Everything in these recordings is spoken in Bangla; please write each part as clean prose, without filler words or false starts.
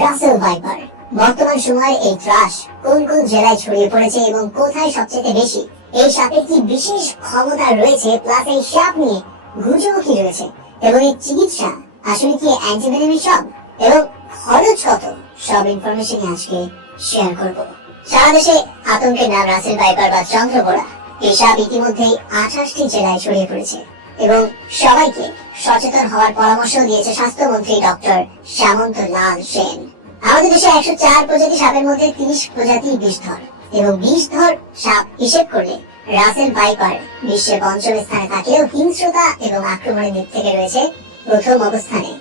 রাসেল ভাইপার বর্তমান সময়ের এই ত্রাস কোন কোন জেলায় ছড়িয়ে পড়েছে এবং কোথায় সবচেয়ে বেশি, এই সাপের কি বিশেষ ক্ষমতা রয়েছে, প্লাস এই সাপ নিয়ে গুজব কি রয়েছে এবং এর চিকিৎসা আসলে কি অ্যান্টিভেনমি সব এবং খরচ কত, সব ইনফরমেশন আজকে শেয়ার করব। সারা দেশে আতঙ্কের নাম রাসেল ভাইপার বা চন্দ্রবোড়া। এই সাপ ইতিমধ্যেই 28টি জেলায় ছড়িয়ে পড়েছে এবং সবাইকে সচেতন হওয়ার পরামর্শ দিয়েছে স্বাস্থ্যমন্ত্রী ডক্টর শ্যামন্ত লাল সেন। আমাদের দেশে 104 প্রজাতি সাপের মধ্যে 30 প্রজাতি বিষধর এবং বিষধর সাপ হিসেব করলে রাসেল ভাইপার বিশ্বে পঞ্চম স্থানে থাকলেও হিংস্রতা এবং আক্রমণের দিক থেকে রয়েছে প্রথম অবস্থানে।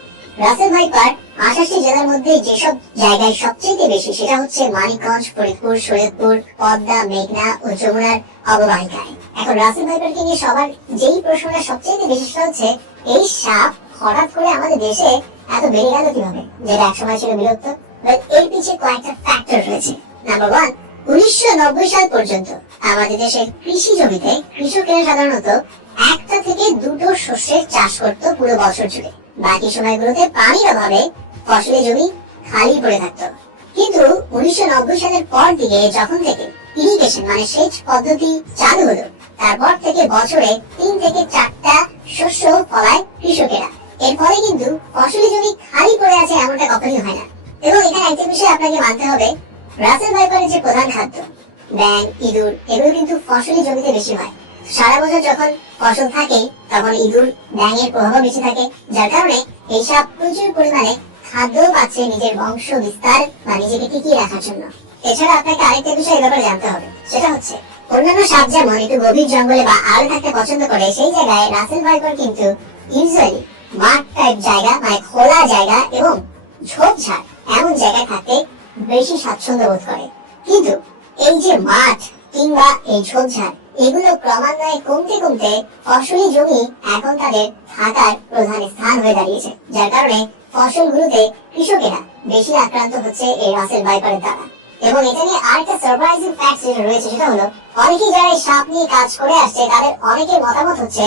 রাসেল ভাইপার 28টি জেলার মধ্যে যেসব জায়গায় সবচেয়ে বেশি, সেটা হচ্ছে মানিকগঞ্জ, ফরিদপুর, শরীয়তপুর, পদ্মা, মেঘনা ও যমুনার অববাহিকায়। এখন রাসেল ভাইপারকে নিয়ে সবার যেই প্রশ্নটা সবচেয়ে বেশি সেটা হচ্ছে এই সাপ হঠাৎ করে আমাদের দেশে এত বেড়ে গেল কিভাবে, যেটা একসময় ছিল বিলুপ্ত। এর পিছিয়ে কয়েকটা ফ্যাক্টর রয়েছে। নাম্বার 1, 1990 সাল পর্যন্ত আমাদের দেশের কৃষি জমিতে কৃষকেরা সাধারণত একটা থেকে দুটো শস্যের চাষ করত পুরো বছর জুড়ে। বাকি সময়গুলোতে পানির অভাবে ফসলি জমি খালি পড়ে থাকতো। কিন্তু 1990 সালের পর দিকে যখন থেকে ইরিগেশন মানে সেচ পদ্ধতি চালু হলো, তারপর থেকে বছরে 3 থেকে 4টা শস্য ফলায় কৃষকেরা। এর ফলে কিন্তু ফসলি জমি খালি পড়ে আছে এমনটা কখনোই হয় না। এবং এখানে একটা বিষয় আপনাকে মানতে হবে, রাসেল ভাইপারের যে প্রধান খাদ্য ব্যাঙ, ইঁদুর, এগুলো কিন্তু ফসলি জমিতে বেশি হয়। সারা বছর যখন ফসল থাকে তখন ইঁদুর, ব্যাঙের প্রভাব বেশি থাকে, যার কারণে এই সাপ প্রচুর পরিমাণে খাদ্য পাচ্ছে নিজের বংশ বিস্তার বা নিজেকে টিকিয়ে রাখার জন্য। এছাড়া আপনাকে আরেকটা বিষয় এই ব্যাপারে জানতে হবে, সেটা হচ্ছে অন্যান্য সাপ যেমন একটু গভীর জঙ্গলে বা আড়ে থাকতে পছন্দ করে, সেই জায়গায় রাসেল ভাইপার কিন্তু ইউজুয়ালি মাঠ টাইপ জায়গা মানে খোলা জায়গা এবং ঝোপঝাড় এমন জায়গায় থাকতে বেশি স্বাচ্ছন্দ্য বোধ করে। কিন্তু এই যে মাঠ কিংবা এই ঝোপঝাড়, এগুলো ক্রমান্বয়ে কমতে কমতে ফসলি জমি এখন তাদের থাকার প্রধান স্থান হয়ে দাঁড়িয়েছে, যার কারণে ফসলগুলোতে কৃষকেরা বেশি আক্রান্ত হচ্ছে এই রাসেল ভাইপারের দ্বারা। এবং এটা নিয়ে আরেকটা সারপ্রাইজিং ফ্যাক্ট যেটা রয়েছে সেটা হলো, অনেকেই যারা এই সাপ নিয়ে কাজ করে আসছে তাদের অনেকের মতামত হচ্ছে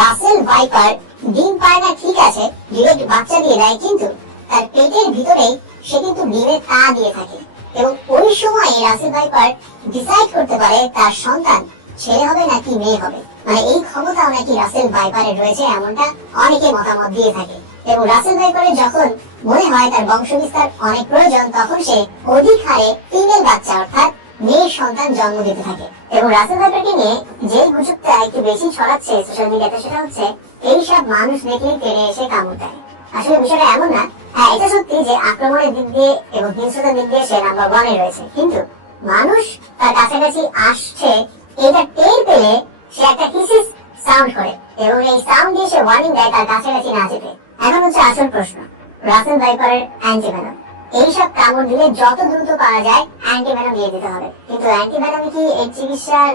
রাসেল ভাইপার ডিম পায় না ঠিক আছে, ডিরেক্ট বাচ্চা দিয়ে দেয়, কিন্তু তার পেটের ভিতরেই সে কিন্তু ডিমের তা দিয়ে থাকে এবং ওই সময় রাসেল ভাইপার ডিসাইড করতে পারে তার সন্তান ছেলে হবে নাকি মেয়ে হবে। মানে এই ক্ষমতা নাকি রাসেল ভাইপারের রয়েছে, এমনটা অনেকে মতামত দিয়ে থাকে। এবং রাসেল ভাইপারের যখন মনে হয় তার বংশবিস্তার অনেক প্রয়োজন, তখন সে অধিক হারে ফিমেল বাচ্চা অর্থাৎ মেয়ের সন্তান জন্ম দিতে থাকে। এবং রাসেল ভাইপারকে নিয়ে যে গুজবটা একটু বেশি ছড়াচ্ছে সোশ্যাল মিডিয়াতে, সেটা হচ্ছে এই সব মানুষ দেখলেই টেনে এসে কামড় দেয়। আসলে বিষয়টা এমন না। হ্যাঁ, এটা সত্যি যে আক্রমণের দিক দিয়ে এবং হিংস্রতার দিক দিয়ে সে নাম্বার 1-এ রয়েছে, কিন্তু মানুষ তার কাছাকাছি আসছে এটা টের পেলে সে একটা হিসিস সাউন্ড করে এবং এই সাউন্ড দিয়ে সে ওয়ার্নিং দেয় তার কাছাকাছি না যেতে। এখন হচ্ছে আসল প্রশ্ন, রাসেল ভাইপারের অ্যান্টিভেনম। এইসব কামড় দিলে যত দ্রুত পারা যায় অ্যান্টিভেনম দিয়ে দিতে হবে, কিন্তু অ্যান্টিভেনম কি এর চিকিৎসার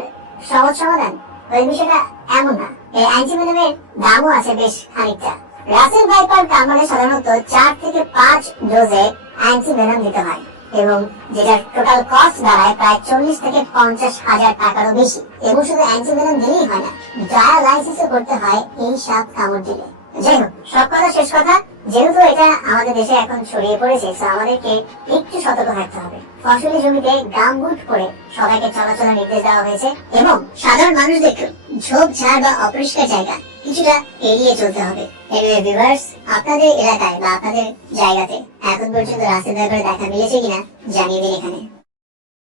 সহজ সমাধান? ওই বিষয়টা এমন না। এই অ্যান্টিভেনমের দামও আছে বেশ খানিকটা। রাসেল ভাইপার কামড়ে সাধারণত 4 থেকে 5 ডোজে অ্যান্টিভেনম দিতে হয় এবং যেটার টোটাল কস্ট দাঁড়ায় প্রায় 40 থেকে 50 হাজার টাকারও বেশি। এবং শুধু অ্যান্টিভেনম দিলেই হয় না, ডায়ালাইসিসও করতে হয় এই সাপ কামড় দিলে। যাই হোক, সব কথা শেষ কথা, যেহেতু এটা আমাদের দেশে এখন ছড়িয়ে পড়েছে, আমাদেরকে একটু সতর্ক থাকতে হবে। ফসলি জমিতে গামবুট পরে সবাইকে চলাচলের নির্দেশ দেওয়া হয়েছে এবং সাধারণ মানুষদেরকে ঝোপঝাড় বা অপরিষ্কার জায়গা কিছুটা এড়িয়ে চলতে হবে। এনিওয়ে ভিউয়ার্স, আপনাদের এলাকায় বা আপনাদের জায়গাতে এখন পর্যন্ত রাসেল ভাইপারের দেখা মিলেছে কিনা জানিয়ে দিন এখানে।